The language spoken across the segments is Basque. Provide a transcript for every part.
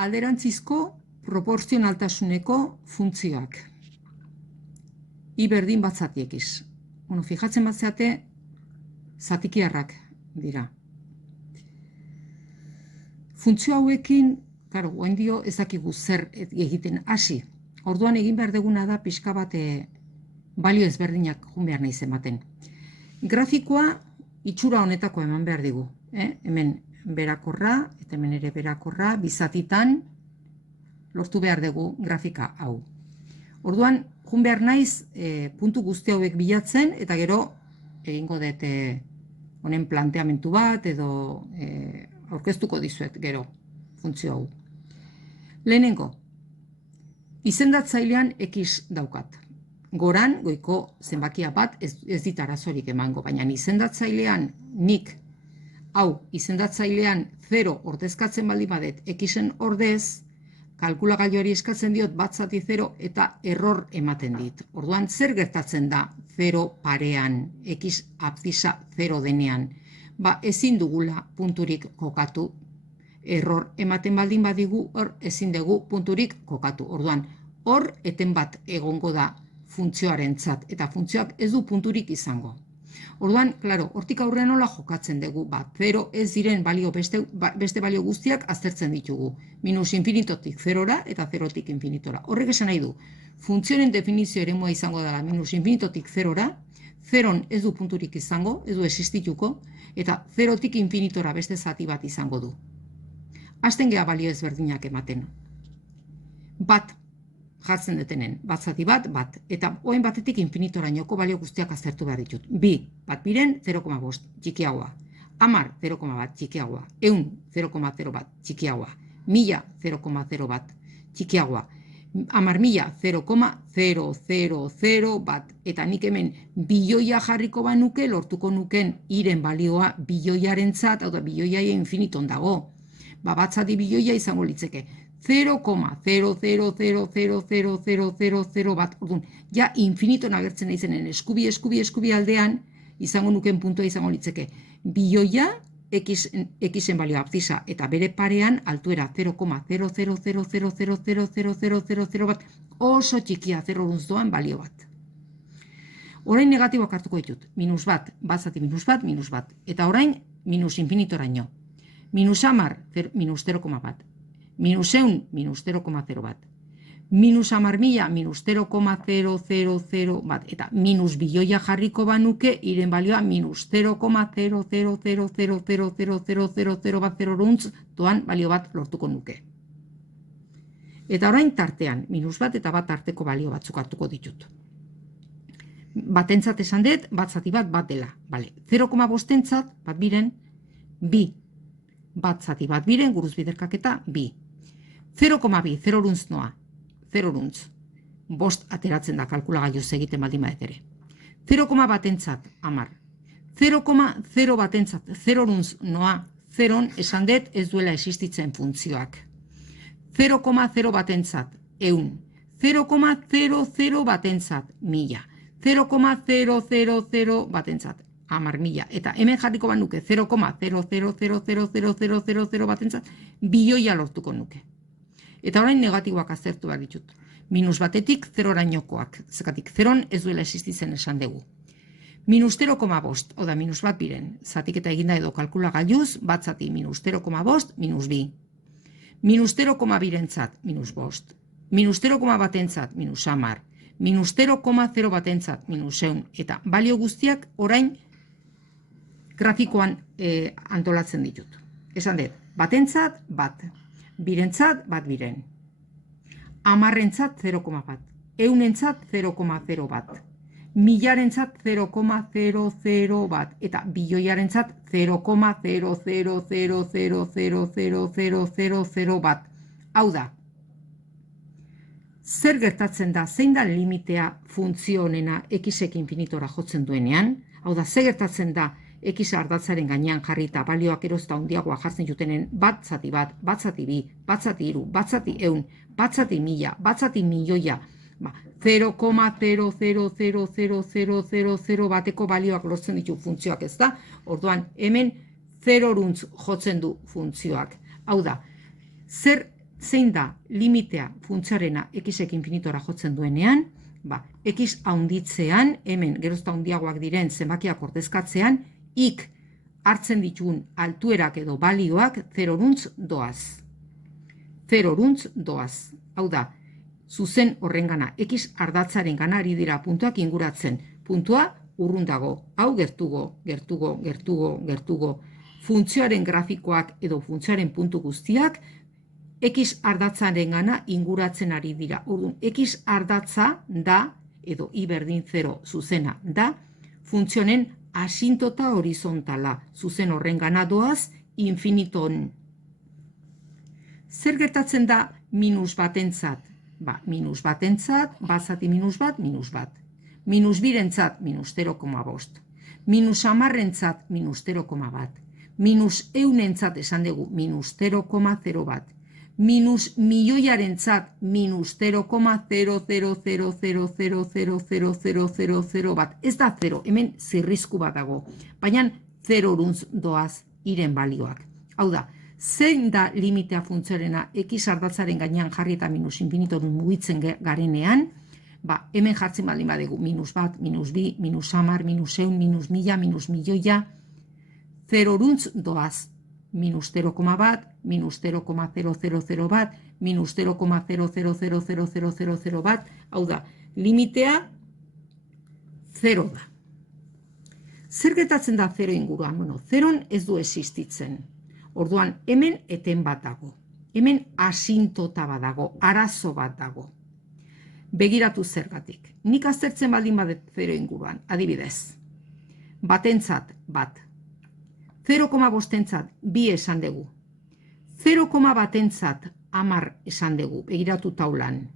alderantzizko proportzionaltasuneko funtzioak. I berdin bat zati X. Bueno, fijatzen bat zeate, zatikiarrak dira. Funtzio hauekin, karo, guain dio ez dakigu zer egiten hasi. Orduan egin behar deguna da pixka bat balio ezberdinak jun behar nahi ematen. Grafikoa itxura honetako eman behar digu. Hemen berakorra, eta hemen ere berakorra, bizatitan lortu behar dugu grafika hau. Orduan, jun behar naiz puntu guzti hauek bilatzen, eta gero egingo dut honen planteamentu bat, edo aurkeztuko dizuet gero funtzio hau. Lehenengo, izendatzailean X daukat. Goran, goiko zenbakia bat ez dit arazorik emango, baina izendatzailean nik, hau, izendatzailean 0 ordezkatzen baldin badet Xen ordez, kalkulagailuari eskatzen diot bat zati 0 eta error ematen dit. Orduan, zer gertatzen da 0 parean, X abzisa 0 denean? Ezin dugula punturik kokatu. Error ematen baldin badigu, hor ezin dugu punturik kokatu. Orduan, hor eten bat egongo da funtzioarentzat, eta funtzioak ez du punturik izango. Orduan, klaro, hortik aurrean nola jokatzen dugu, 0 ez diren balio beste balio guztiak aztertzen ditugu. Minus infinitotik 0ra eta 0tik infinitora. Horrek esan nahi du, funtzionen definizio eremua izango dela minus infinitotik 0ra, 0n ez du punturik izango, ez du existituko, eta 0tik infinitora beste zati bat izango du. Hasten geha balio ezberdinak ematen. Bat jartzen detenen, bat zati bat, eta oen batetik infinitoraioko balio guztiak aztertu behar ditut. Bi, bat biren 0,5 txikiagoa, 10 0,1 txikiagoa, 100 0,01 txikiagoa, 1000 0,0 bat txikiagoa, 10.000 0,000 bat, eta nik hemen bilioia jarriko banuke, lortuko nuken iren balioa bilioiarentzat, hau da bilioia infiniton dago. Bat zati bilioia izango litzeke 0,0000000 bat, orduan, ja infiniton agertzen naizenen eskubi aldean, izango nuken puntua izango litzeke bilioia Xen balio abzisa, eta bere parean altuera 0,000000000 bat, oso txikia 0 doan balio bat. Orain negatiboak hartuko ditut, minus bat, bat zati minus bat, eta orain minus infinitoraino. Minus 10, minus 0,1, minus 100, minus 0,0 bat, minus 10.000, minus 0,000 bat, eta minus bilioia jarriko banuke, iren balioa minus 0,0000000 bat 0 doan balio bat lortuko nuke. Eta orain tartean, minus bat eta bat tarteko balio batzuk hartuko ditut. Batentzat esan dut, bat zati bat dela. 0,5entzat, bat biren, bi. Bat zati bat biren, guruz biderkaketa, bi. 0,2, 0 noa, 0 bost ateratzen da kalkulagailuz egiten baldin badet ere. 0,1 batentzat, 10. 0,0 batentzat, 0 noa, 0 esan dut ez duela existitzen funtzioak. 0,0 batentzat, 100. 0,00 batentzat, 1000. 0,000 batentzat, 10.000, eta hemen jarriko banuke 0,0000000 batentzat bilioia lortuko nuke. Eta orain negatiboak aztertu behar ditut. Minus batetik 0rainokoak, zekatik 0 ez duela existitzen esan dugu. Minus 0,5, oda minus bat biren, zatik eta eginda edo kalkulagailuz, bat zati minus 0,5, minus 2. Minus 0,2entzat, minus 5. Minus 0,1entzat, minus 10. Minus 0,0 batentzat, minus 100, eta balio guztiak orain grafikoan antolatzen ditut. Esan dut, batentzat, bat. Birentzat, bat biren. 10entzat, 0,1. 100entzat, 0,0 bat. 1000-arentzat 0,00 bat. Eta bilioiarentzat 0,000000000 bat. Hau da, zer gertatzen da, zein da limitea funtzio honena X-ek infinitora jotzen duenean? Hau da, zer gertatzen da X ardatzaren gainean jarrita balioak erozta handiagoa jartzen jutenen bat zati bat, bat zati bi, bat zati hiru, bat zati 100, bat zati 1000, bat zati milioia, 0,0000000 bateko balioak lortzen ditu funtzioak, ez da? Orduan, hemen 0 jotzen du funtzioak. Hau da, zer zein da limitea funtzioarena x-ek infinitora jotzen duenean, x haunditzean, hemen gerozta handiagoak diren zenbakiak ordezkatzean, ik hartzen ditugun altuerak edo balioak zerorantz doaz. Zerorantz doaz. Hau da, zuzen horrengana, x ardatzaren gana ari dira puntuak inguratzen. Puntua urrun dago, hau gertugo. Funtzioaren grafikoak edo funtzioaren puntu guztiak x ardatzaren gana inguratzen ari dira. Orduan, x ardatza da, edo i berdin 0 zuzena da, funtzionen asintota horizontala, zuzen horren gana doaz infiniton. Zer gertatzen da minus batentzat? Minus batentzat, bat zati minus bat, minus bat. Minus birentzat, minus 0,5. Minus amarrentzat, minus 0,1. Minus eunentzat esan dugu, minus 0,0 bat. Minus milioiarentzat, minus 0,000000000 bat. Ez da 0, hemen zirrizku bat dago, baina 0 doaz iren balioak. Hau da, zein da limitea funtzioarena x ardatzaren gainean jarri eta minus infinitorun mugitzen garenean, hemen jartzen baldin badegu, minus bat, minus bi, minus hamar, minus eun, minus mila, minus milioia, 0 doaz. Minus 0,1 bat, minus 0,000 bat, minus 0,0000000 bat, hau da, limitea 0 da. Zer gertatzen da 0 inguruan? Bueno, 0 ez du existitzen. Orduan, hemen eten bat dago. Hemen asintota bat dago, arazo bat dago. Begiratu zergatik. Nik aztertzen baldin badet 0 inguruan, adibidez. Batentzat bat. 0,5entzat 2 esan dugu. 0,1entzat 10 esan dugu, begiratu taulan.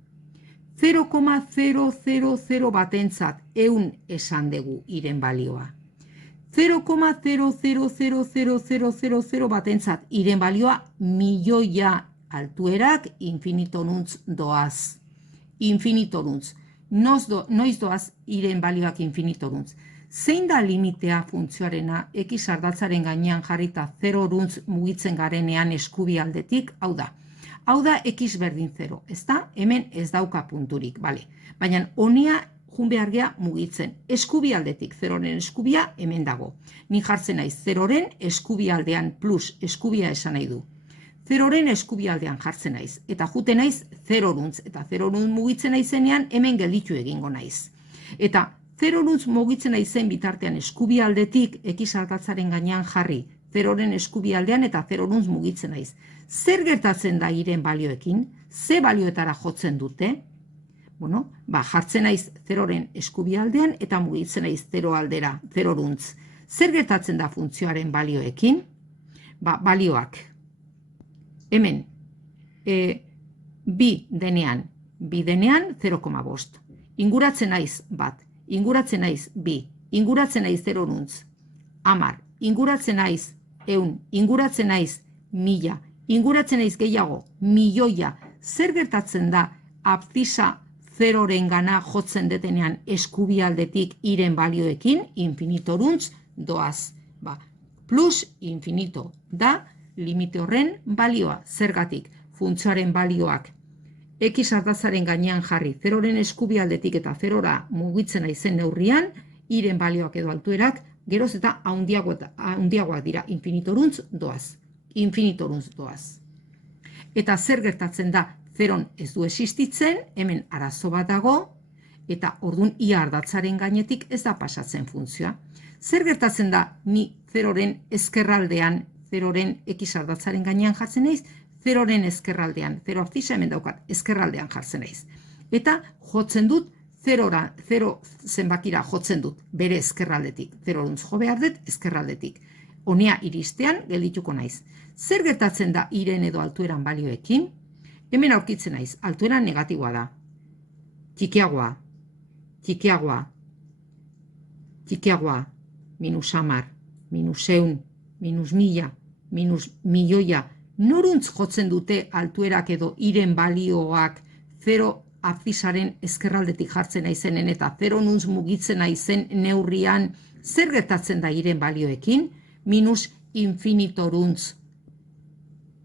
0,000 batentzat 100 esan dugu iren balioa. 0,0000000 batentzat iren balioa milioia altuerak infinitorantz doaz. Infinitorantz. Noiz doaz iren balioak infinitorantz. Zein da limitea funtzioarena x ardatzaren gainean jarrita 0 mugitzen garenean eskubialdetik, hau da x berdin 0, ez da? Hemen ez dauka punturik, bale. Baina honea jun behar gea mugitzen. Eskubialdetik 0ren eskubia hemen dago. Ni jartzen naiz 0ren eskubialdean plus eskubia esan nahi du. 0ren eskubialdean jartzen naiz. Eta juten naiz 0 eta 0 mugitzen naizenean hemen gelditu egingo naiz. Eta 0 mugitzen naizen bitartean eskubialdetik x ardatzaren gainean jarri. 0ren eskubialdean eta 0 mugitzen naiz. Zer gertatzen da iren balioekin? Ze balioetara jotzen dute? Bueno, jartzen naiz 0ren eskubialdean eta mugitzen naiz 0 aldera, 0 Zer gertatzen da funtzioaren balioekin? Balioak. Hemen, bi denean 0,5. Inguratzen naiz bat. Inguratzen naiz 2, inguratzen naiz 0 10, inguratzen naiz 100, inguratzen naiz 1000, inguratzen naiz gehiago, milioia. Zer gertatzen da abzisa 0ren gana jotzen detenean eskubialdetik iren balioekin, infinitorantz doaz. Plus infinito da limite horren balioa. Zergatik, funtzioaren balioak x ardatzaren gainean jarri 0ren eskubialdetik eta 0ra mugitzen naizen neurrian, iren balioak edo altuerak, geroz eta handiagoak dira, infinitorantz doaz. Infinitorantz doaz. Eta zer gertatzen da, 0 ez du existitzen, hemen arazo bat dago, eta ordun ia ardatzaren gainetik ez da pasatzen funtzioa. Zer gertatzen da, ni 0ren ezkerraldean, 0ren x ardatzaren gainean jartzen naiz, 0ren ezkerraldean, 0 abzisa hemen daukat, ezkerraldean jartzen naiz. Eta jotzen dut, 0 zenbakira jotzen dut, bere ezkerraldetik. 0 jo behar dut, ezkerraldetik. Honea iristean geldituko naiz. Zer gertatzen da iren edo altueran balioekin? Hemen aurkitzen naiz, altueran negatiboa da. Txikiagoa, minus 10, minus 100, minus 1000, minus milioia. Noruntz jotzen dute altuerak edo iren balioak 0 abzisaren ezkerraldetik jartzen naizenen eta 0 mugitzen naizen neurrian zer gertatzen da iren balioekin? Minus infinitorantz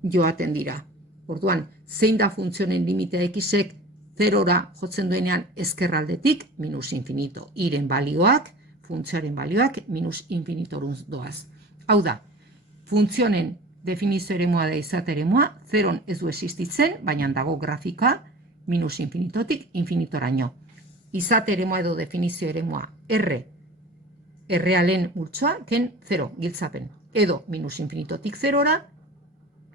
joaten dira. Orduan, zein da funtzionen limitea xek 0ra jotzen duenean ezkerraldetik minus infinito. Iren balioak, funtzioaren balioak, minus infinitorun doaz. Hau da, funtzionen definizio eremua da izate eremua, 0 ez du existitzen, baina dago grafika minus infinitotik infinitoraino. Izate eremua edo definizio eremua errealen multzoa, ken 0, giltzapen. Edo minus infinitotik 0ra,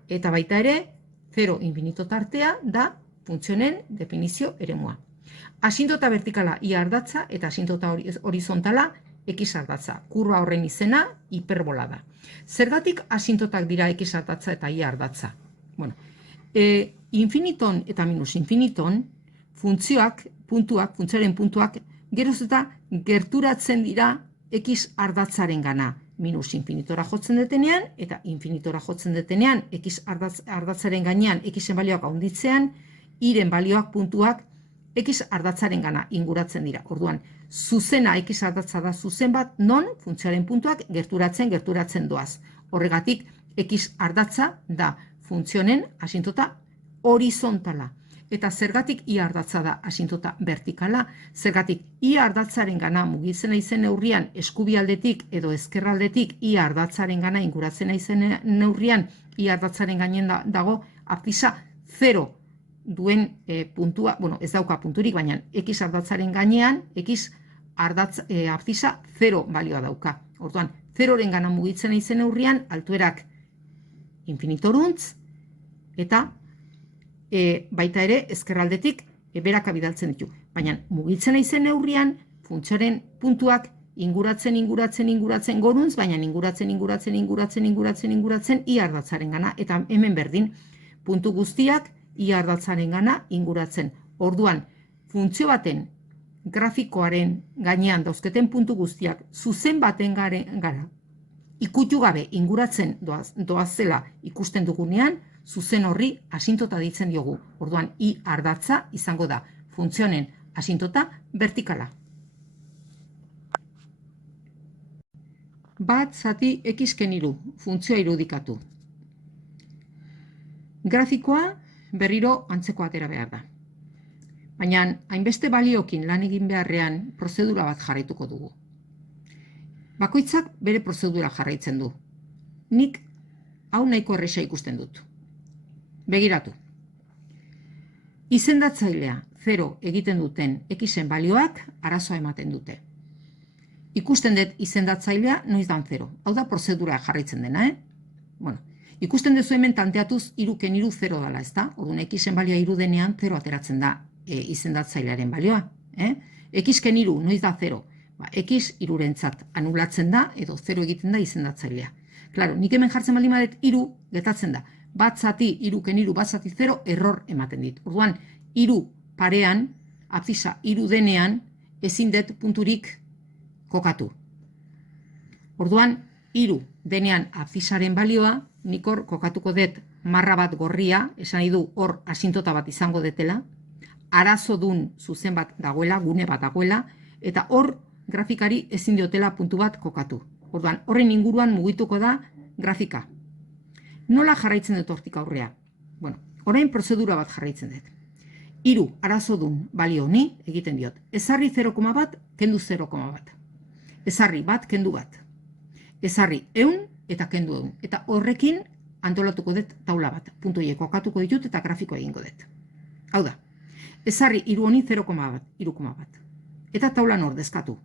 eta baita ere, 0 infinito tartea da funtzionen definizio eremua. Asintota vertikala ia ardatza eta asintota horizontala x ardatza. Kurba horren izena hiperbola da. Zergatik asintotak dira x ardatza eta ia ardatza? Bueno, infiniton eta minus infiniton funtzioaren puntuak geroz eta gerturatzen dira x ardatzaren gana. Minus infinitora jotzen detenean eta infinitora jotzen detenean x ardatzaren gainean xen balioak haunditzean, iren balioak puntuak x ardatzaren gana inguratzen dira. Orduan, zuzena x ardatza da zuzen bat, non funtzioaren puntuak gerturatzen doaz. Horregatik, x ardatza da funtzionen asintota horizontala. Eta zergatik i ardatza da asintota vertikala, zergatik i ardatzaren gana mugitzen naizen neurrian eskubialdetik edo ezkerraldetik i ardatzaren gana inguratzen naizen neurrian i ardatzaren gainen dago abzisa 0 duen puntua, bueno, ez dauka punturik, baina x ardatzaren gainean x abzisa 0 balioa dauka. Orduan, 0-ren gana mugitzen naizen neurrian altuerak infinitorantz eta baita ere, ezkerraldetik beraka bidaltzen ditu. Baina mugitzen naizen neurrian, funtzioaren puntuak inguratzen goruntz, baina inguratzen i ardatzaren gana. Eta hemen berdin, puntu guztiak i ardatzaren gana inguratzen. Orduan, funtzio baten grafikoaren gainean dauzketen puntu guztiak zuzen baten gara ikutu gabe inguratzen doazela ikusten dugunean, zuzen horri asintota ditzen diogu. Orduan, i ardatza izango da funtzionen asintota vertikala. Bat zati x-ken 3, funtzioa irudikatu. Grafikoa berriro antzeko atera behar da. Baina, hainbeste baliokin lan egin beharrean prozedura bat jarraituko dugu. Bakoitzak bere prozedura jarraitzen du. Nik hau nahiko erresa ikusten dut. Begiratu. Izendatzailea 0 egiten duten x-en balioak arazoa ematen dute. Ikusten dut izendatzailea noiz dan 0. Hau da prozedura jarraitzen dena, Bueno, ikusten duzu hemen tanteatuz 3-ken 3 0 dala, ezta? Orduan x-en balioa 3 denean 0 ateratzen da izendatzailearen balioa, X-ken 3 noiz da 0. X 3-rentzat anulatzen da edo 0 egiten da izendatzailea. Claro, nik hemen jartzen baldin badet 3 getatzen da. Bat zati 3-ken 3, bat zati 0, error ematen dit. Orduan, 3 parean, abzisa 3 denean, ezin dut punturik kokatu. Orduan, 3 denean abzisaren balioa, nik hor kokatuko dut marra bat gorria, esan nahi du hor asintota bat izango detela, arazo dun zuzen bat dagoela, gune bat dagoela, eta hor grafikari ezin diotela puntu bat kokatu. Orduan, horren inguruan mugituko da grafika. Nola jarraitzen dut hortik aurrea? Bueno, orain prozedura bat jarraitzen dut. 3 arazo dun balio honi egiten diot. Ezarri 0,1, kendu 0,1. Ezarri bat, kendu bat. Ezarri 100 eta kendu 100. Eta horrekin antolatuko dut taula bat. Puntu horiek kokatuko ditut eta grafiko egingo dut. Hau da, ezarri 3 honi 0,1, 3,1. Eta taulan ordezkatu.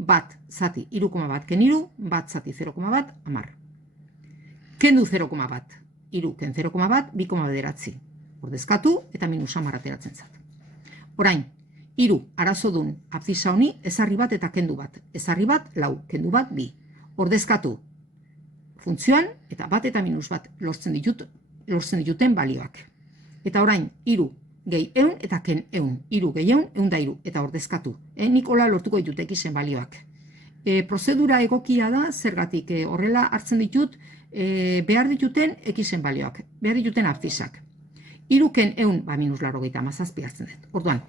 Bat zati 3,1 ken 3, bat zati 0,1, 10. Kendu 0,1, 3 ken 0,1, 2,9. Ordezkatu eta minus 10 ateratzen zat. Orain, 3 arazo dun abzisa honi ezarri bat eta kendu bat. Ezarri bat, 4, kendu bat, 2. Ordezkatu funtzioan eta bat eta minus bat lortzen dituten balioak. Eta orain, 3 gehi 100 eta ken 100. 3 gehi 100, 100 da 3. Eta ordezkatu. Nik hola lortuko ditut x-en balioak. Prozedura egokia da, zergatik horrela hartzen ditut behar dituten x-en balioak. Behar dituten abzisak. 3 ken 1, minus 87 hartzen dut. Orduan,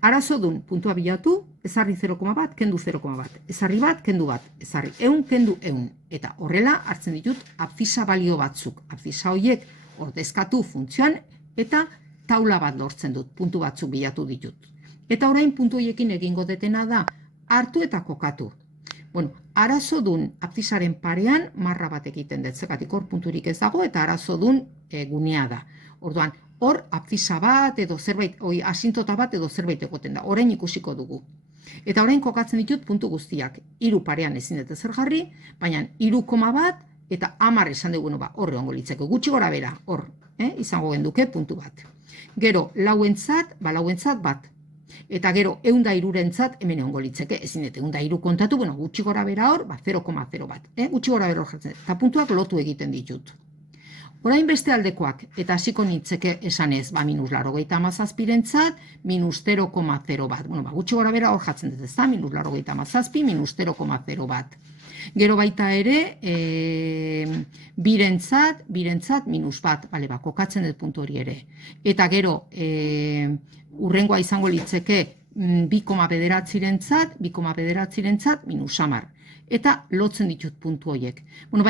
arazo dun puntua bilatu, ezarri 0,1, kendu 0,1. Ezarri bat, kendu bat. Ezarri 100, kendu 100. Eta horrela hartzen ditut abzisa balio batzuk. Abzisa horiek ordezkatu funtzioan eta taula bat lortzen dut, puntu batzuk bilatu ditut. Eta orain puntu horiekin egingo detena da, hartu eta kokatu. Bueno, arazo dun abzizaren parean marra bat egiten dut, zekatik hor punturik ez dago, eta arazo dun gunea da. Orduan, hor abziza bat edo zerbait, asintota bat edo zerbait egoten da, orain ikusiko dugu. Eta orain kokatzen ditut puntu guztiak, 3 parean ezin dut ezer jarri, baina 3,1 eta 10 esan dugu, hor egongo litzeko, gutxi gora bera, hor, izango genduke puntu bat. Gero, lauentzat bat. Eta gero, 103-rentzat hemen egongo litzeke, ezin dut 103 kontatu, gutxi gora bera hor, 0,0 bat. Gutxi gora bera hor jartzen, eta puntuak lotu egiten ditut. Orain beste aldekoak, eta hasiko nintzeke esanez, -87-rentzat, -0,0 bat. Gutxi gora bera hor jartzen dut, ez da, -87, -0,0 bat. Gero baita ere, birentzat, -1, kokatzen dut puntu hori ere. Eta gero, urrengoa izango litzeke 2,9-rentzat, -10. Eta lotzen ditut puntu horiek.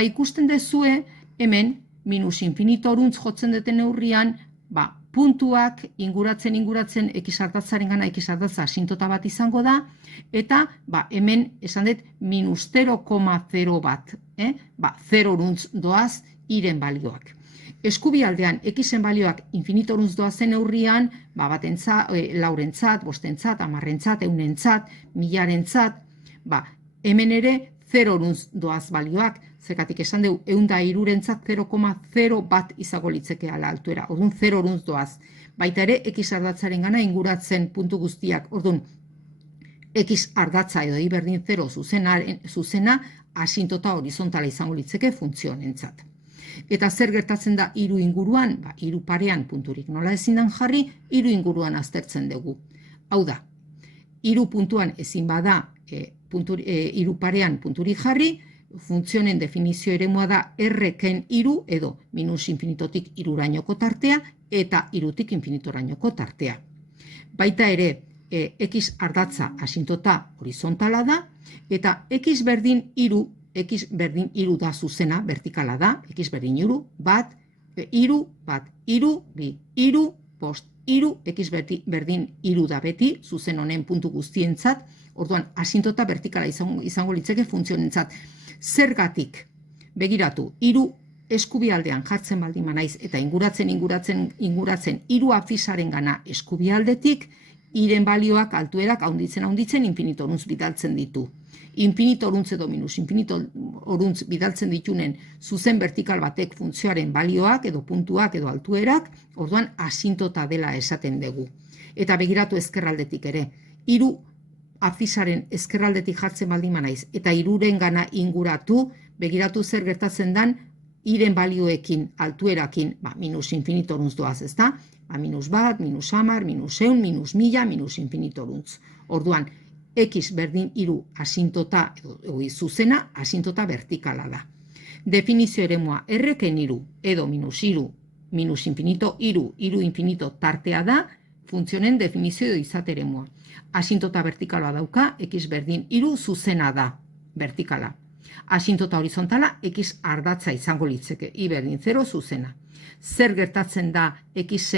Ikusten dezue, hemen, -infinitorantz jotzen duten neurrian, puntuak inguratzen ekizardatzaren gana ekizardatza asintota bat izango da, eta hemen esan dut -0,0 bat, 0-runtz doaz iren balioak. Eskubialdean ekizen balioak infinitorantz doazen neurrian, laurentzat, bostentzat, 10rentzat, 100rentzat, 1000rentzat, hemen ere 0-runtz doaz balioak, zekatik esan dugu, 103-rentzat 0,0 bat izango litzeke ala altuera, orduan 0-runtz doaz. Baita ere, ekiz ardatzaren gana inguratzen puntu guztiak, orduan, ekiz ardatza edo i berdin 0 zuzena asintota horizontala izango litzeke funtzionentzat. Eta zer gertatzen da 3 inguruan, 3 parean punturik nola ezin dan jarri, 3 inguruan aztertzen dugu. Hau da, 3 puntuan ezin bada 3 parean punturik jarri, funtzionen definizio eremua da R-ken 3 edo minus infinitotik 3-rainoko tartea eta 3-tik infinitora-rainoko tartea. Baita ere, X ardatza asintota horizontala da eta X berdin 3 da zuzena, vertikala da, X berdin 3, bat, 3, bat, 3, bi, 3, bost, 3, X berdin 3 da beti, zuzen honen puntu guztientzat, orduan asintota vertikala izango litzeke funtzionentzat. Zergatik, begiratu, 3 eskubialdean jartzen baldin manaiz eta inguratzen 3 abzizaren gana eskubialdetik, iren balioak altuerak haunditzen infinitorantz bidaltzen ditu. Infinitorantz edo minus infinitorantz bidaltzen ditunen zuzen vertikal batek funtzioaren balioak edo puntuak edo altuerak, orduan asintota dela esaten dugu. Eta begiratu ezkerraldetik ere, 3 abzizaren ezkerraldetik jartzen baldin manaiz eta 3-ren gana inguratu, begiratu zer gertatzen dan iren balioekin, altuerakin, minus infinitorantz doaz, ez da? Minus bat, minus 10, minus 100, minus 1000, minus infinitorantz. Orduan, X berdin 3 asintota, zuzena, asintota vertikala da. Definizio eremua R-ken 3 edo minus 3, minus infinito 3, 3 infinito tartea da, funtzionen definizio edo izate eremua. Asintota vertikala dauka, X berdin 3 zuzena da, vertikala. Asintota horizontala, X ardatza izango litzeke, I berdin 0 zuzena. Zer gertatzen da X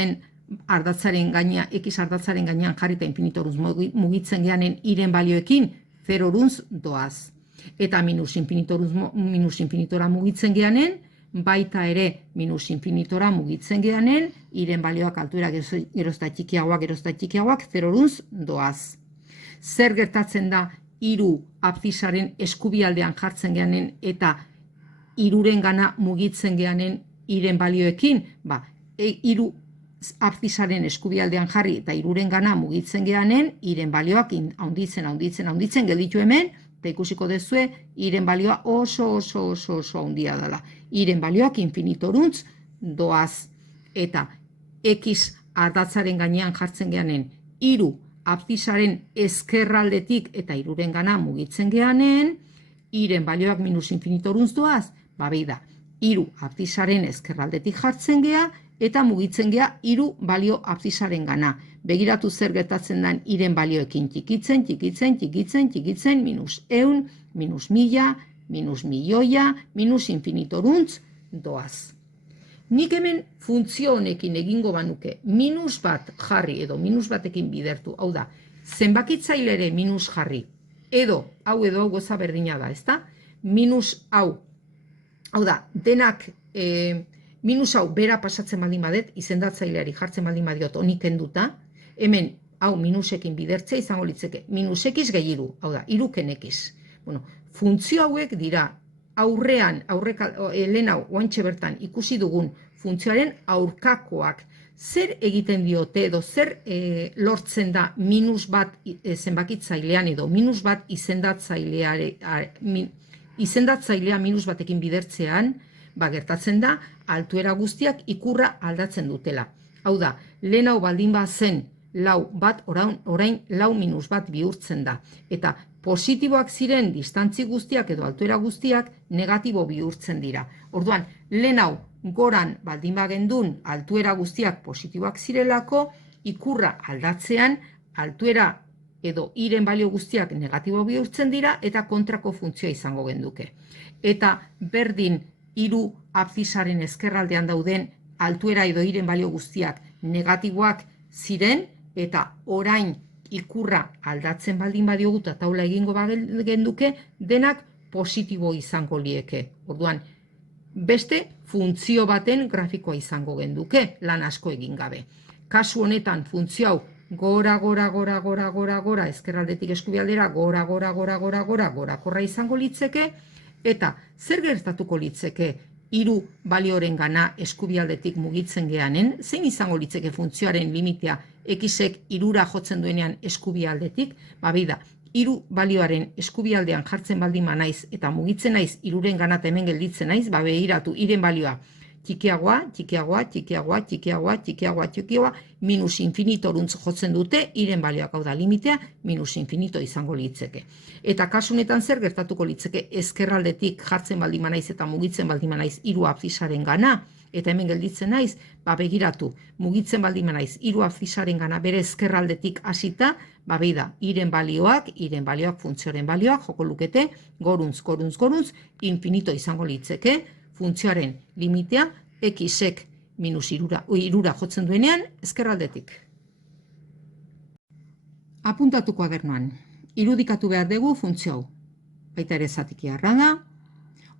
ardatzaren gainean jarri eta infinitorantz mugitzen geanen iren balioekin 0-runtz doaz. Eta minus infinitora mugitzen geanen, baita ere minus infinitora mugitzen geanen, iren balioak altuera gerozta txikiagoak 0-runtz doaz. Zer gertatzen da 3 abzizaren eskubialdean jartzen geanen eta 3-ren gana mugitzen geanen iren balioekin, 3 abzizaren eskubialdean jarri eta 3-ren gana mugitzen geanen, iren balioak haunditzen gelditu hemen, eta ikusiko dezue, iren balioa oso haundia dela. Iren balioak infinitorantz doaz. Eta X ardatzaren gainean jartzen geanen, 3 abzizaren ezkerraldetik eta 3-ren gana mugitzen geanen, iren balioak minus infinitorantz doaz, beida, 3 abzizaren ezkerraldetik jartzen gea, eta mugitzen gea 3 balio abzizaren gana. Begiratu zer gertatzen den iren balioekin txikitzen, minus 100, minus 1000, minus milioia, minus infinitorantz doaz. Nik hemen funtzio honekin egingo banuke minus bat jarri edo minus batekin bidertu, hau da, zenbakitzailere minus jarri, edo hau goza berdina da, ezta? Minus hau, hau da, denak minus hau bera pasatzen baldin badet, izendatzaileari jartzen baldin badiot honik kenduta, hemen hau minusekin bidertzea izango litzeke, minus x gehi iru, hau da, iruken x. Bueno, funtzio hauek dira, aurrean, lehen hau, oantxe bertan ikusi dugun funtzioaren aurkakoak, zer egiten diote edo zer lortzen da minus bat zenbakitzailean edo minus bat izendatzailea minus batekin bidertzean, gertatzen da, altuera guztiak ikurra aldatzen dutela. Hau da, lehen hau baldin zen lau bat, orain lau minus bat bihurtzen da. Eta positiboak ziren distantzi guztiak edo altuera guztiak negatibo bihurtzen dira. Orduan, lehen hau goran baldin bagendun altuera guztiak positiboak zirelako, ikurra aldatzean altuera edo iren balio guztiak negatibo bihurtzen dira eta kontrako funtzioa izango genduke. Eta berdin hiru abzisaren ezkerraldean dauden altuera edo iren balio guztiak negatiboak ziren eta orain ikurra aldatzen baldin badiogu eta taula egingo genduke denak positibo izango lieke. Orduan, beste funtzio baten grafikoa izango genduke lan asko egin gabe. Kasu honetan funtzio hau gora, ezkerraldetik eskubialdera, gorakorra izango litzeke, eta zer gertatuko litzeke hiru balioren gana eskubialdetik mugitzen geanen, zein izango litzeke funtzioaren limitea x-ek hirura jotzen duenean eskubialdetik, bida, hiru balioaren eskubialdean jartzen baldin naiz eta mugitzen naiz hiruren gana eta hemen gelditzen naiz, begiratu hiren balioa txikiagoa, minus infinitorantz jotzen dute, hiren balioak hau da limitea, minus infinito izango litzeke. Eta kasu honetan zer gertatuko litzeke ezkerraldetik jartzen baldin naiz eta mugitzen baldin naiz hiru abzisaren gana, eta hemen gelditzen naiz, begiratu, mugitzen baldin naiz hiru abzisaren gana bere ezkerraldetik hasita, bida, hiren balioak funtzioaren balioak joko lukete, goruntz, infinito izango litzeke, funtzioaren limitea x-ek minus irura jotzen duenean ezkerraldetik. Apuntatu kuadernoan. Irudikatu behar dugu funtzio hau. Baita ere zatikiarra da.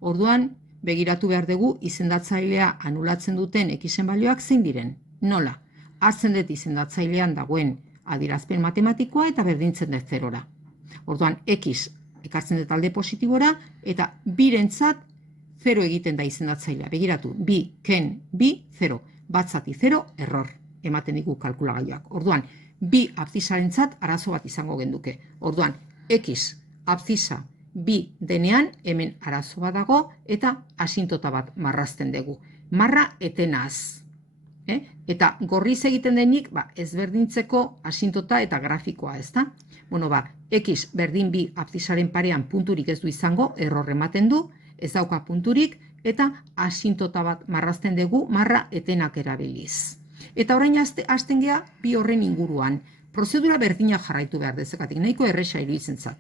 Orduan, begiratu behar dugu izendatzailea anulatzen duten x-en balioak zein diren. Nola? Hartzen dut izendatzailean dagoen adierazpen matematikoa eta berdintzen dut zerora. Orduan, x ekartzen dut alde positibora eta birentzat 0 egiten da izendatzailea. Begiratu, bi, ken, bi, 0. Bat zati 0, error. Ematen digu kalkulagailuak. Orduan, bi abzisarentzat arazo bat izango genduke. Orduan, x abzisa bi denean, hemen arazo bat dago, eta asintota bat marrazten dugu. Marra etenaz. Eta gorriz egiten denik, ezberdintzeko asintota eta grafikoa, ezta? Bueno, x berdin bi abzisaren parean punturik ez du izango, error ematen du, ez dauka punturik, eta asintota bat marrazten dugu marra etenak erabiliz. Eta orain hasten gea bi horren inguruan. Prozedura berdina jarraitu behar dezakatik, nahiko erresa iruditzen zat.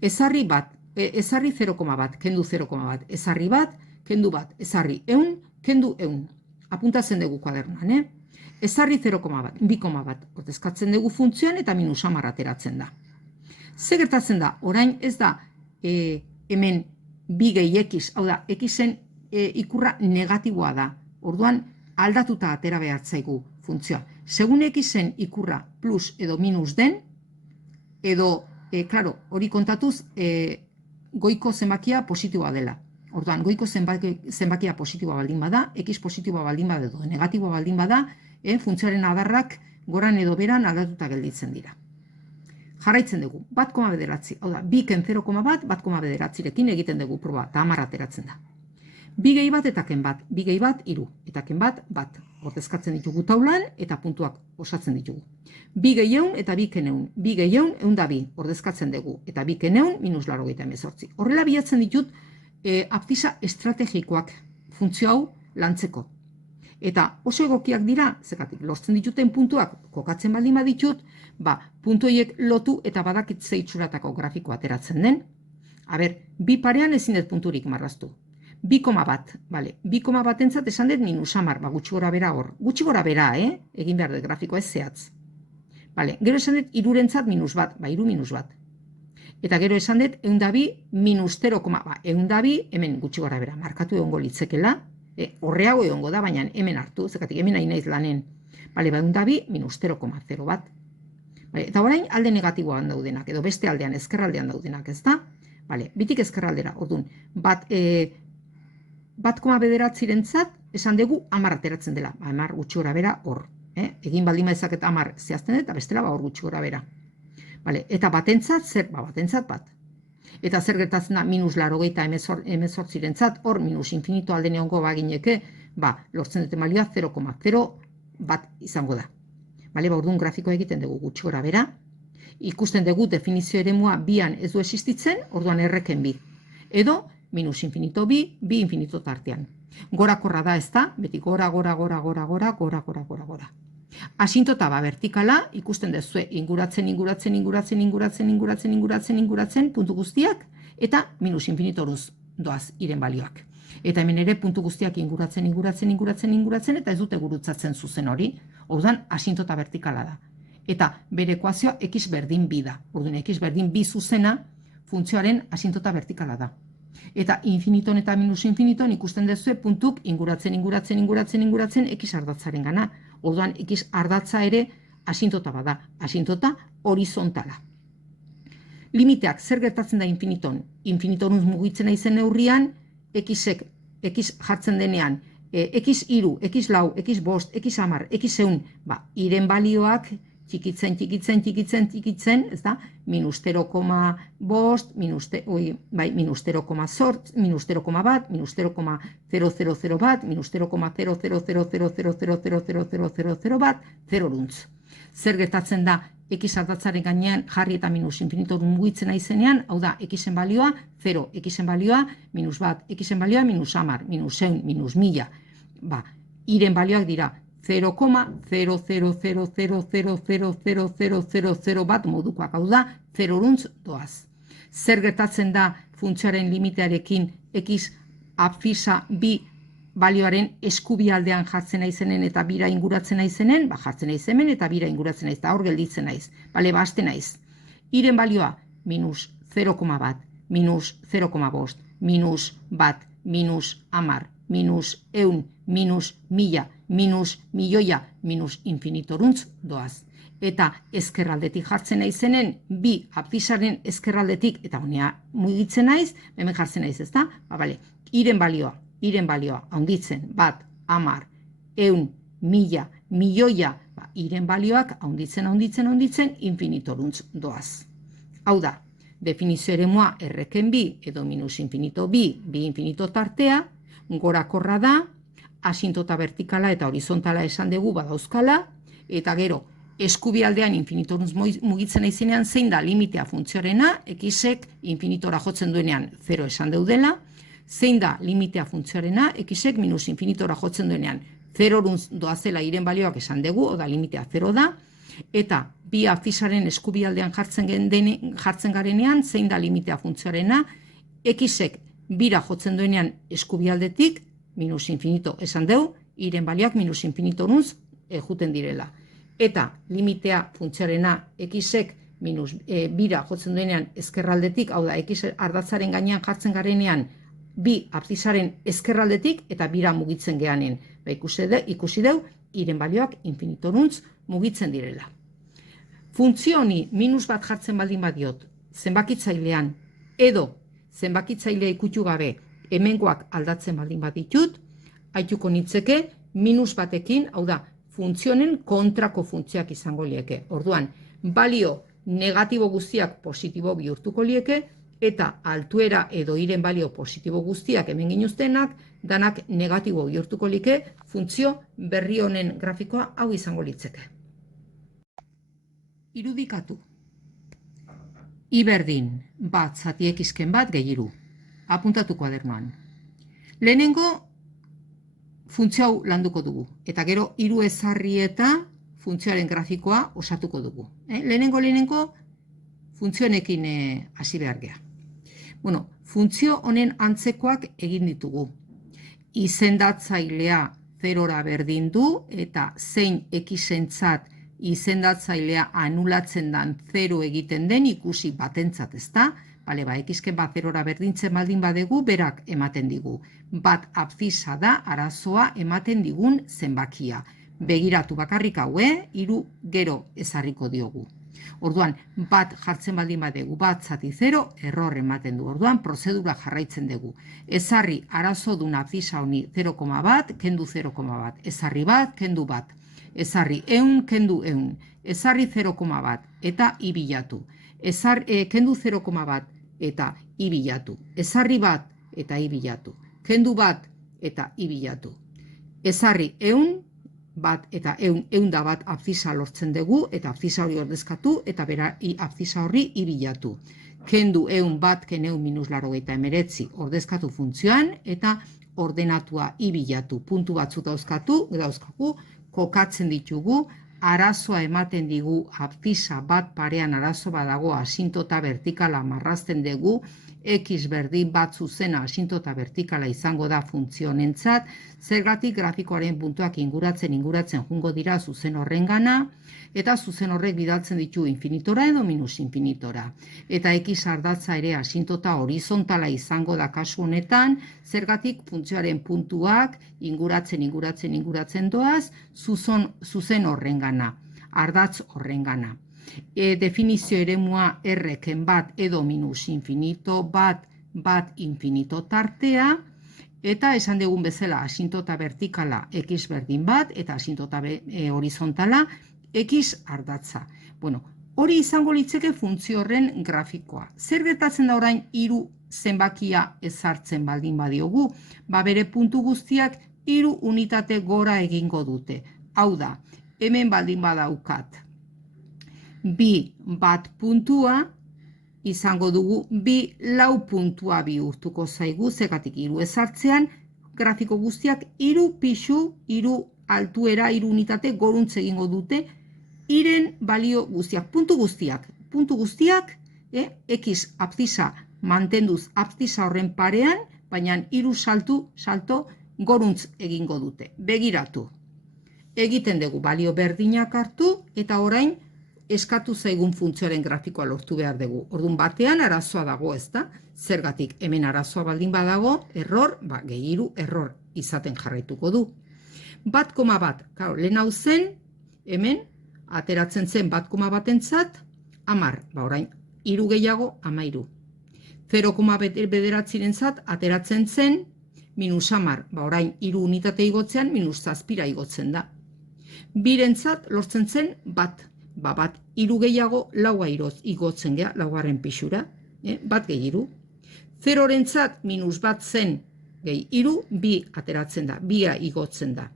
Ezarri 0,1, kendu 0,1, ezarri bat, kendu bat, ezarri 100, kendu 100. Apuntatzen dugu kuadernoan, Ezarri 0,1, 2,1, ordezkatzen dugu funtzioan eta minus 10 ateratzen da. Ze gertatzen da, orain ez da hemen bi gehi x, hau da, x-en ikurra negatiboa da. Orduan, aldatuta atera behar zaigu funtzioa. Segun x-en ikurra plus edo minus den, edo, hori kontatuz, goiko zenbakia positiboa dela. Orduan, goiko zenbakia positiboa baldin bada, x positiboa baldin bada edo negatiboa baldin bada, funtzioaren adarrak goran edo beran aldatuta gelditzen dira. Jarraitzen dugu, 1,9, hau da, biken 0,1, 1,9rekin egiten dugu proba, eta 10 ateratzen da. Bi gehi bat eta ken bat, bi gehi bat, 3, eta ken bat, bat. Ordezkatzen ditugu taulan eta puntuak osatzen ditugu. Bi gehi 100 eta bi ken 100, bi gehi 100, 102, ordezkatzen dugu, eta bi ken 100, minus 98. Horrela bilatzen ditut, abzisa estrategikoak funtzio hau lantzeko. Eta oso egokiak dira, zekatik, lortzen dituten puntuak kokatzen baldin baditut, puntuiek lotu eta badakit zeitzuratako grafiko ateratzen den. Bi parean ezin dut punturik marraztu. 2,1, bale, 2,1 esan dut minus 10, gutxi gora bera hor. Gutxi gora bera, egin behar dut grafikoa ez zehatz. Bale, gero esan dut 3rentzat minus 1, 3 minus 1. Eta gero esan dut, 102 minus 0, 102, hemen gutxi gora bera, markatu egongo litzekela, horreago egongo da, baina hemen hartu, zekatik hemen nahi naiz lanen. Bale, 102 minus 0,0 bat. Bale, eta orain alde negatiboan daudenak, edo beste aldean, ezkerraldean daudenak, ez da? Bale, bitik ezkerraldera, orduan, bat koma bederatzirentzat, esan dugu 10 ateratzen dela, 10 gutxi gora bera hor. Egin baldin ezaket 10 zehazten dut, eta bestela hor gutxi gora bera. Bale, eta batentzat, zer? Batentzat bat. Eta zer gertatzen da, minus 88rentzat, hor minus infinito alde neongo bagineke, lortzen dute balioa 0,0 bat izango da. Bale, orduan grafikoa egiten dugu gutxi gora bera. Ikusten dugu definizio eremua bian ez du existitzen, orduan erreken bi. Edo, minus infinito bi, bi infinito tartean. Gorakorra da ez da, beti gora. Asintota vertikala, ikusten duzue inguratzen, puntu guztiak, eta minus infinitoruz doaz iren balioak. Eta hemen ere puntu guztiak inguratzen, eta ez dute gurutzatzen zuzen hori, orduan asintota vertikala da. Eta bere ekuazioa x berdin bi da. Orduan x berdin bi zuzena funtzioaren asintota vertikala da. Eta infiniton eta minus infiniton ikusten duzue puntuk inguratzen, x ardatzaren gana. Orduan x ardatza ere asintota bada, asintota horizontala. Limiteak zer gertatzen da infiniton? Infinitonuz mugitzen izen neurrian, x jartzen denean, x3, x4, x5, x10, x100, iren balioak txikitzen, ez da, minus 0,5, minus 0,1, minus 0,001, minus 0,000 bat, minus 0,000000000 bat, 0 runtz. Zer gertatzen da, x ardatzaren gainean jarri eta minus infinitorun mugitzen aizenean, hau da, xen balioa, 0, xen balioa, minus 1, xen balioa, minus 10, minus 100, minus 1000, iren balioak dira, 0,000000000 bat modukoak, hau da, 0 runtz doaz. Zer gertatzen da funtzioaren limitearekin x abfisa bi balioaren eskubialdean jartzen naizenen eta bira inguratzen naizenen, jartzen naiz hemen eta bira inguratzen naiz, eta hor gelditzen naiz, haste naiz. Iren balioa, minus 0,1, minus 0,5, minus 1, minus 10, minus 100, minus 1000, minus milioia, minus infinitorantz doaz. Eta ezkerraldetik jartzen naizenen, bi abfisaren ezkerraldetik, eta honea mugitzen naiz, hemen jartzen naiz, ezta? Iren balioa, handitzen, 1, 10, 100, 1000, milioia, iren balioak handitzen, infinitorantz doaz. Hau da, definizio eremua erreken bi, edo minus infinito bi, bi infinito tartea, gorakorra da, asintota vertikala eta horizontala esan dugu badauzkala, eta gero, eskubialdean infinitorantz mugitzen naizenean zein da limitea funtzioarena, xek infinitora jotzen duenean 0 esan daudela, zein da limitea funtzioarena, xek minus infinitora jotzen duenean 0 runtz doazela iren balioak esan dugu, oda limitea 0 da, eta bi abfisaren eskubialdean jartzen garenean, zein da limitea funtzioarena, xek bira jotzen duenean eskubialdetik, minus infinito esan dugu, iren balioak minus infinitorantz juten direla. Eta limitea funtzioarena xek minus bira jotzen duenean ezkerraldetik, hau da, x ardatzaren gainean jartzen garenean, bi abfisaren ezkerraldetik eta bira mugitzen geanen. Ikusi dugu, iren balioak infinitorantz mugitzen direla. Funtzio honi minus bat jartzen baldin badiot, zenbakitzailean, edo zenbakitzailea ikutu gabe hemengoak aldatzen baldin bat ditut, haituko nitzeke minus batekin, hau da, funtzionen kontrako funtzioak izango lieke. Orduan, balio negatibo guztiak positibo bihurtuko lieke, eta altuera edo iren balio positibo guztiak hemen ginuztenak, danak negatibo bihurtuko lieke, funtzio berri honen grafikoa hau izango litzeke. Irudikatu. I berdin, bat zati x-ken bat gehiru. Apuntatu kuadernoan. Lehenengo funtzio hau landuko dugu. Eta gero hiru ezarri eta funtzioaren grafikoa osatuko dugu. Lehenengo funtzionekin hasi behar gea. Funtzio honen antzekoak egin ditugu. Izendatzailea zerora berdin du eta zein x-entzat izendatzailea anulatzen dan 0 egiten den ikusi batentzat, ezta? Bale, x-ken bat zerora berdintzen baldin badegu, berak ematen digu. Bat abzisa da arazoa ematen digun zenbakia. Begiratu bakarrik hau, 3 gero ezarriko diogu. Orduan, bat jartzen baldin badegu, bat zati 0, error ematen du. Orduan, prozedura jarraitzen dugu. Ezarri arazo duna abzisa honi 0,1, kendu 0,1. Ezarri bat, kendu bat. Ezarri 100, kendu 100. Ezarri 0,1 eta ibilatu. Kendu 0,1 eta ibilatu. Ezarri bat eta ibilatu. Kendu bat eta ibilatu. Ezarri 100, bat eta 100 da bat abzisa lortzen dugu, eta abzisa hori ordezkatu, eta bera abzisa horri ibilatu. Kendu 100 bat, ken 100 minus 89 ordezkatu funtzioan, eta ordenatua ibilatu. Puntu batzu dauzkagu, kokatzen ditugu, arazoa ematen digu abzisa bat parean arazo badago asintota vertikala marrazten dugu, x berdin bat zuzena asintota vertikala izango da funtzionentzat, zergatik grafikoaren puntuak inguratzen jungo dira zuzen horrengana, eta zuzen horrek bidaltzen ditu infinitora edo minus infinitora. Eta x ardatza ere asintota horizontala izango da kasu honetan, zergatik funtzioaren puntuak inguratzen doaz, zuzen horrengana, ardatz horrengana. Definizio eremua erreken bat edo minus infinito, bat infinito tartea, eta esan dugun bezala asintota vertikala x berdin bat, eta asintota horizontala x ardatza. Bueno, hori izango litzeke funtzio horren grafikoa. Zer gertatzen da orain 3 zenbakia ezartzen baldin badiogu? Bere puntu guztiak 3 unitate gora egingo dute. Hau da, hemen baldin badaukat 2 bat puntua, izango dugu 2 lau puntua bihurtuko zaigu, zergatik 3 ezartzean, grafiko guztiak 3 pixu, 3 altuera, 3 unitate goruntz egingo dute, iren balio guztiak, puntu guztiak, x abzisa mantenduz abzisa horren parean, baina 3 salto goruntz egingo dute. Begiratu. Egiten dugu balio berdinak hartu, eta orain eskatu zaigun funtzioaren grafikoa lortu behar dugu. Orduan batean arazoa dago, ezta? Zergatik hemen arazoa baldin badago, error, gehiru error izaten jarraituko du. 1,1, lehen hau zen, hemen, ateratzen zen 1,1-entzat, 10, orain, 3 gehiago, 13. 0,9-entzat ateratzen zen, minus 10, orain, 3 unitate igotzean, minus 7 igotzen da. 2-entzat lortzen zen bat. Bat 3 gehiago, 4 igotzen gea, 4 pixura, bat gehiru. 0-entzat minus bat zen gehi 3, 2 ateratzen da, 2 igotzen da.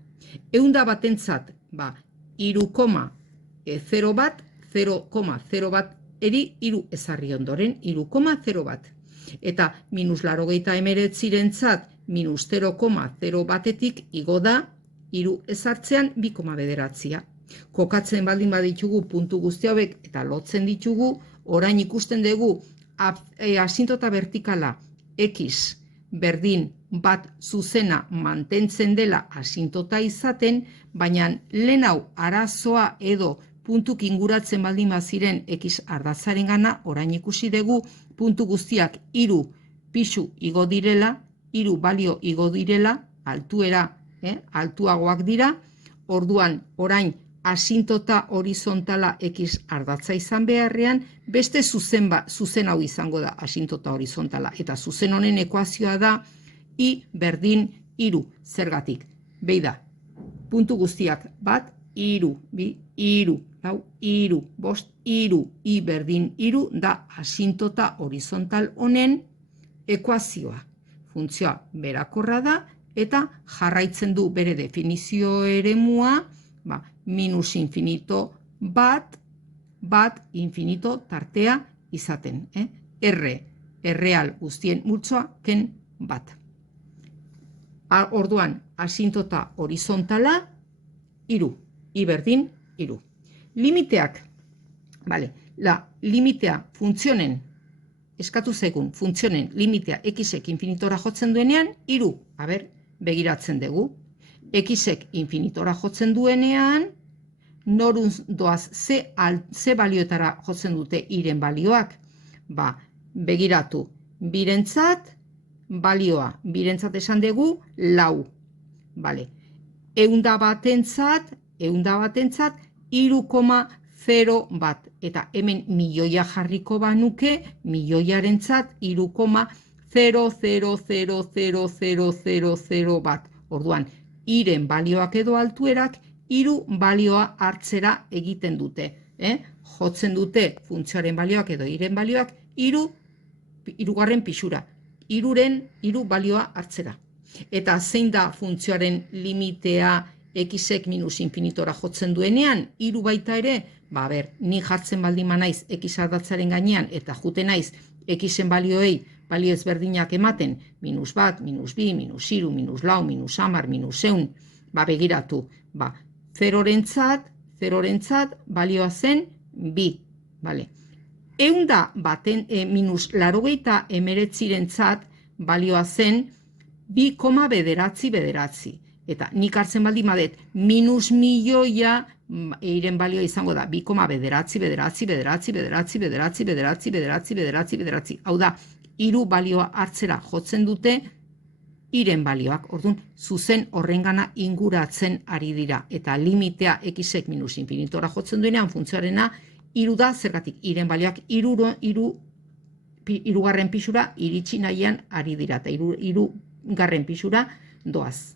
100 batentzat, 3,0 bat, 0,0 bat eri 3 ezarri ondoren, 3,0 bat. Eta minus 89-entzat, minus 0,0 batetik igo da, 3 ezartzean 2,9. Kokatzen baldin baditugu puntu guzti hauek eta lotzen ditugu, orain ikusten dugu asintota vertikala x berdin bat zuzena mantentzen dela asintota izaten, baina lehen hau arazoa edo puntuk inguratzen baldin baziren x ardatzaren gana, orain ikusi dugu puntu guztiak 3 pixu igo direla, 3 balio igo direla, altuera, altuagoak dira, orduan orain asintota horizontala x ardatza izan beharrean, beste zuzen hau izango da asintota horizontala. Eta zuzen honen ekuazioa da i berdin 3. Zergatik? Beida, puntu guztiak bat, 3, 2, 3, 4, 3, 5, 3, i berdin 3 da asintota horizontal honen ekuazioa. Funtzioa berakorra da eta jarraitzen du bere definizio eremua, minus infinito bat infinito tartea izaten. Erreal guztien multzoa ken bat. Orduan, asintota horizontala, 3, i berdin 3. Limiteak, limitea funtzionen eskatu zaigun funtzionen limitea x-ek infinitora jotzen duenean, 3, begiratzen dugu. X-ek infinitora jotzen duenean, norun doaz ze balioetara jotzen dute iren balioak? Begiratu, birentzat balioa, birentzat esan dugu 4. Eunda batentzat 3,01. Eta hemen milioia jarriko banuke, milioiarentzat 3,00000001. Orduan, iren balioak edo altuerak, 3 balioa hartzera egiten dute. Jotzen dute funtzioaren balioak edo iren balioak, 3 pixura. 3 balioa hartzera. Eta zein da funtzioaren limitea x-ek minus infinitora jotzen duenean, 3 baita ere, ni jartzen baldin naiz x ardatzaren gainean, eta jute naiz x-en balioei balio ezberdinak ematen, -1, -2, -3, -4, -10, -100, begiratu, 0rentzat balioa zen 2, eunda baten -89rentzat balioa zen 2,9. Eta nik hartzen baldin badet minus milioia, eiren balioa izango da 2,9. Hau da, 3 balioa hartzera jotzen dute iren balioak. Orduan, zuzen horrengana inguratzen ari dira. Eta limitea x-ek minus infinitora jotzen duenean funtzioarena 3 da, zergatik iren balioak 3 pixura iritsi nahian ari dira. Eta 3 pixura doaz.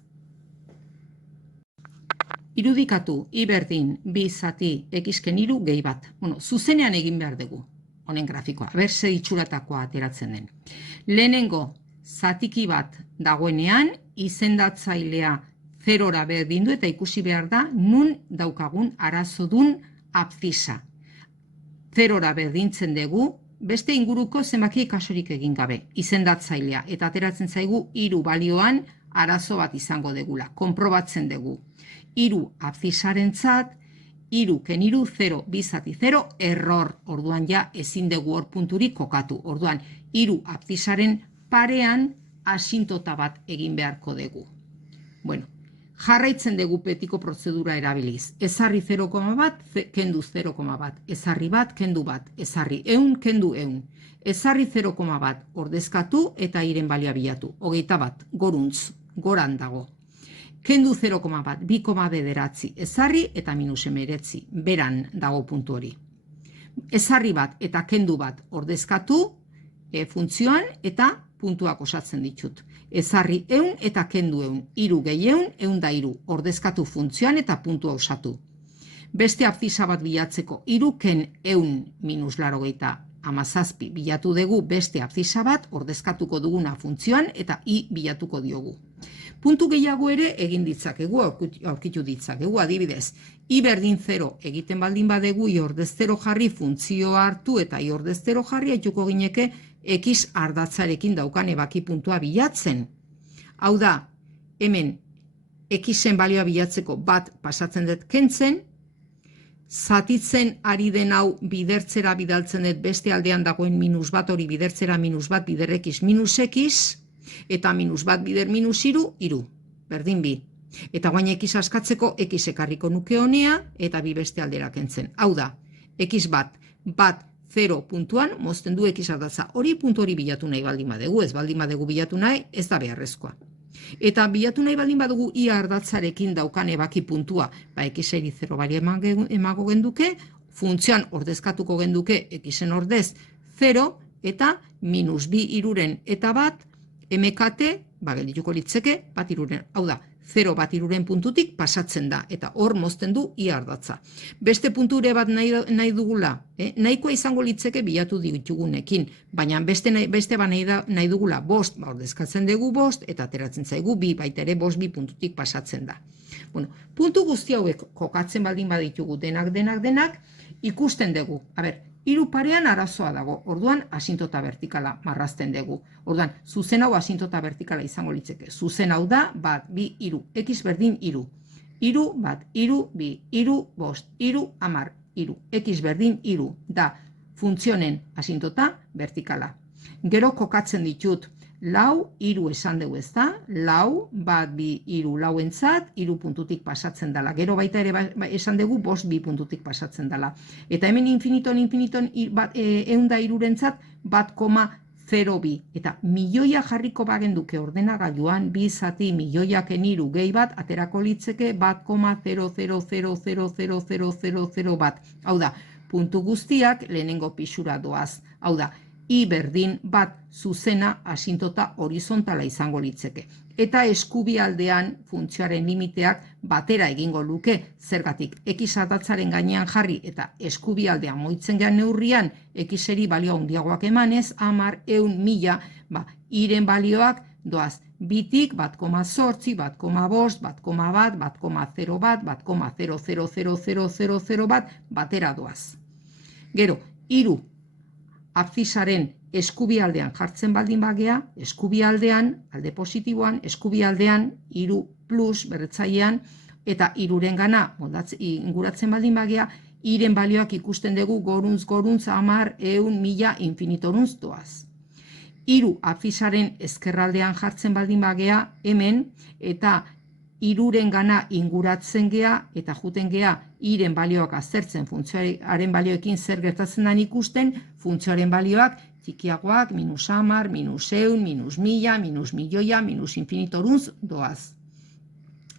Irudikatu, i berdin, bi zati, x-ken 3 gehi bat. Zuzenean egin behar dugu, honen grafikoa. Ze itxuratakoa ateratzen den. Lehenengo, zatiki bat dagoenean, izendatzailea 0ra berdin du eta ikusi behar da, nun daukagun arazodun abzisa. 0ra berdintzen dugu, beste inguruko zenbaki kasurik egin gabe, izendatzailea. Eta ateratzen zaigu 3 balioan arazo bat izango degula. Konprobatzen dugu. 3 abzisarentzat, 3 ken 3, 0, bi zati 0, error. Orduan ja ezin dugu hor punturik kokatu. Orduan, 3 abzisaren parean asintota bat egin beharko dugu. Jarraitzen dugu betiko prozedura erabiliz. Ezarri 0,1, kendu 0,1. Ezarri bat, kendu bat. Ezarri 100, kendu 100. Ezarri 0,1 ordezkatu eta iren balioa bilatu. 21, goruntz, goran dago. Kendu 0,1, 2,9. Ezarri eta -19. Beran dago puntu hori. Ezarri bat eta kendu bat ordezkatu funtzioan eta puntuak osatzen ditut. Ezarri 100 eta kendu 100. 3 gehi 100, 103. Ordezkatu funtzioan eta puntua osatu. Beste abzisa bat bilatzeko 3 ken 100 minus 87 bilatu dugu beste abzisa bat, ordezkatuko duguna funtzioan eta i bilatuko diogu. Puntu gehiago ere egin ditzakegu, aurkitu ditzakegu, adibidez. I berdin 0 egiten baldin badegu, i ordez 0 jarri funtzioa hartu eta i ordez 0 jarri haituko gineke x ardatzarekin daukan ebaki puntua bilatzen. Hau da, hemen xen balioa bilatzeko bat pasatzen dut kentzen, zatitzen ari den hau bidertzera bidaltzen dut beste aldean dagoen -1 hori bidertzera -1 bider x minus x, eta -1 bider -3, 3, berdin 2. Eta guain x askatzeko x ekarriko nuke honea eta bi beste aldera kentzen. Hau da, x bat 0 puntuan mozten du x ardatza. Hori puntu hori bilatu nahi baldin badegu, ez baldin badegu bilatu nahi, ez da beharrezkoa. Eta bilatu nahi baldin badugu i ardatzarekin daukan ebaki puntua, x-eri 0 bali emago genduke, funtzioan ordezkatuko genduke x-en ordez 0 eta -2 iruren eta bat, emekate, geldituko litzeke, bat iruren, hau da, 0 bat iruren puntutik pasatzen da, eta hor mozten du i ardatza. Beste punture bat nahi dugula, nahikoa izango litzeke bilatu ditugunekin, baina beste bat nahi dugula bost, ordezkatzen dugu bost, eta ateratzen zaigu bi, baita ere bost bi puntutik pasatzen da. Puntu guzti hauek kokatzen baldin baditugu denak, ikusten dugu, hiru parean arazoa dago, orduan asintota vertikala marrazten dugu. Orduan, zuzen hau asintota vertikala izango litzeke. Zuzen hau da, bat, bi, hiru, x berdin hiru. Hiru, bat, hiru, bi, hiru, bost, hiru, 10, hiru. X berdin hiru da funtzionen asintota vertikala. Gero kokatzen ditut, lau, hiru esan dugu ez da, lau, bat, bi, hiru, lauentzat, hiru puntutik pasatzen dela. Gero baita ere esan dugu, bost, bi puntutik pasatzen dela. Eta hemen infiniton, eunda hirurentzat, 1,02. Eta milioia jarriko bagenduke ordenagailuan, bi zati milioiaken hiru gehi bat, aterako litzeke 1,00000000 bat. Hau da, puntu guztiak lehenengo pixura doaz. Hau da, I berdin bat zuzena asintota horizontala izango litzeke. Eta eskubialdean funtzioaren limiteak batera egingo luke, zergatik x ardatzaren gainean jarri eta eskubialdean moitzen gehan neurrian xeri balio handiagoak emanez, 10, 100, 1000, iren balioak doaz bitik 1,8, 1,5, 1,1, 1,0 bat, 1,000000 bat batera doaz. Gero, hiru abzisaren eskubialdean jartzen baldin bagea, eskubialdean, alde positiboan, eskubialdean, hiru plus berretzailean, eta hiruren gana inguratzen baldin bagea, iren balioak ikusten dugu goruntz, 10, 100, 1000 infinitorunz doaz. Hiru abzisaren ezkerraldean jartzen baldin bagea, hemen, eta hiruren gana inguratzen gea, eta juten gea iren balioak aztertzen funtzioaren balioekin zer gertatzen den ikusten, funtzioaren balioak txikiagoak, minus 10, minus 100, minus 1000, minus milioia, minus infinitorunz doaz.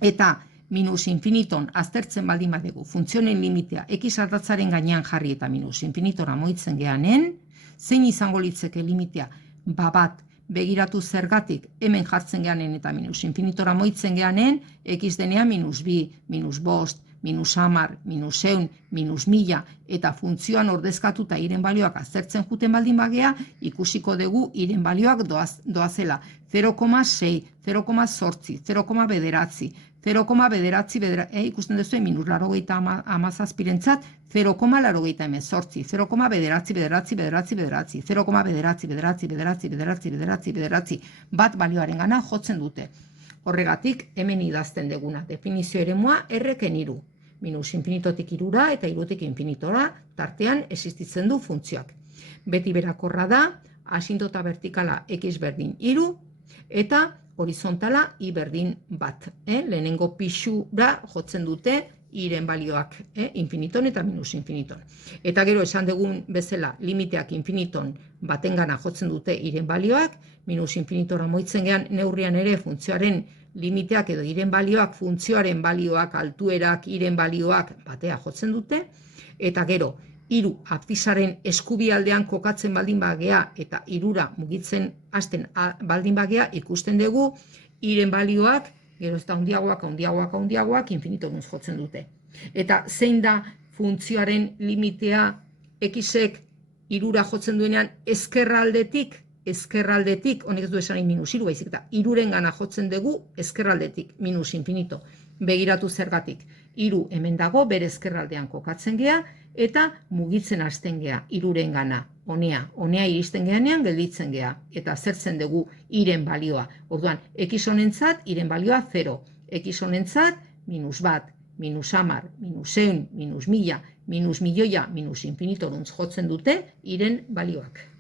Eta minus infiniton aztertzen baldin badegu funtzionen limitea x ardatzaren gainean jarri eta minus infinitora moitzen geanen, zein izango litzeke limitea? Bat, begiratu zergatik hemen jartzen geanen eta minus infinitora moitzen geanen, x denean minus 2, minus 5, minus 10, minus 100, minus 1000, eta funtzioan ordezkatuta iren balioak aztertzen juten baldin bagea, ikusiko dugu iren balioak doazela 0,6, 0,8, 0,9, 0,9, ikusten duzu minus 87 0,88, 0,9, bat balioaren gana jotzen dute. Horregatik, hemen idazten deguna definizio eremua erreken hiru. Minus infinitotik hirura eta hirutik infinitora tartean existitzen du funtzioak. Beti berakorra da, asintota vertikala x berdin hiru eta horizontala y berdin bat. Lehenengo pixura jotzen dute iren balioak, infiniton eta minus infiniton. Eta gero esan dugun bezala limiteak infiniton batengana jotzen dute iren balioak, minus infinitora moitzen gean neurrian ere funtzioaren limiteak edo iren balioak, funtzioaren balioak, altuerak, iren balioak batea jotzen dute, eta gero, hiru abzisaren eskubialdean kokatzen baldin bagea eta hirura mugitzen hasten baldin bagea ikusten dugu iren balioak, gero ez da handiagoak, infinitorunz jotzen dute. Eta zein da funtzioaren limitea x-ek hirura jotzen duenean ezkerraldetik, honek ez du esanik minus hiru baizik eta hiruren gana jotzen dugu ezkerraldetik, minus infinito. Begiratu zergatik, hiru hemen dago, bere ezkerraldean kokatzen gea, eta mugitzen hasten gea, hiruren gana, honea iristen geanean gelditzen gea, eta zertzen dugu iren balioa. Orduan, x honentzat iren balioa 0, x honentzat minus 1, minus 10, minus 100, minus 1000, minus milioia, minus infinitorunz jotzen dute iren balioak.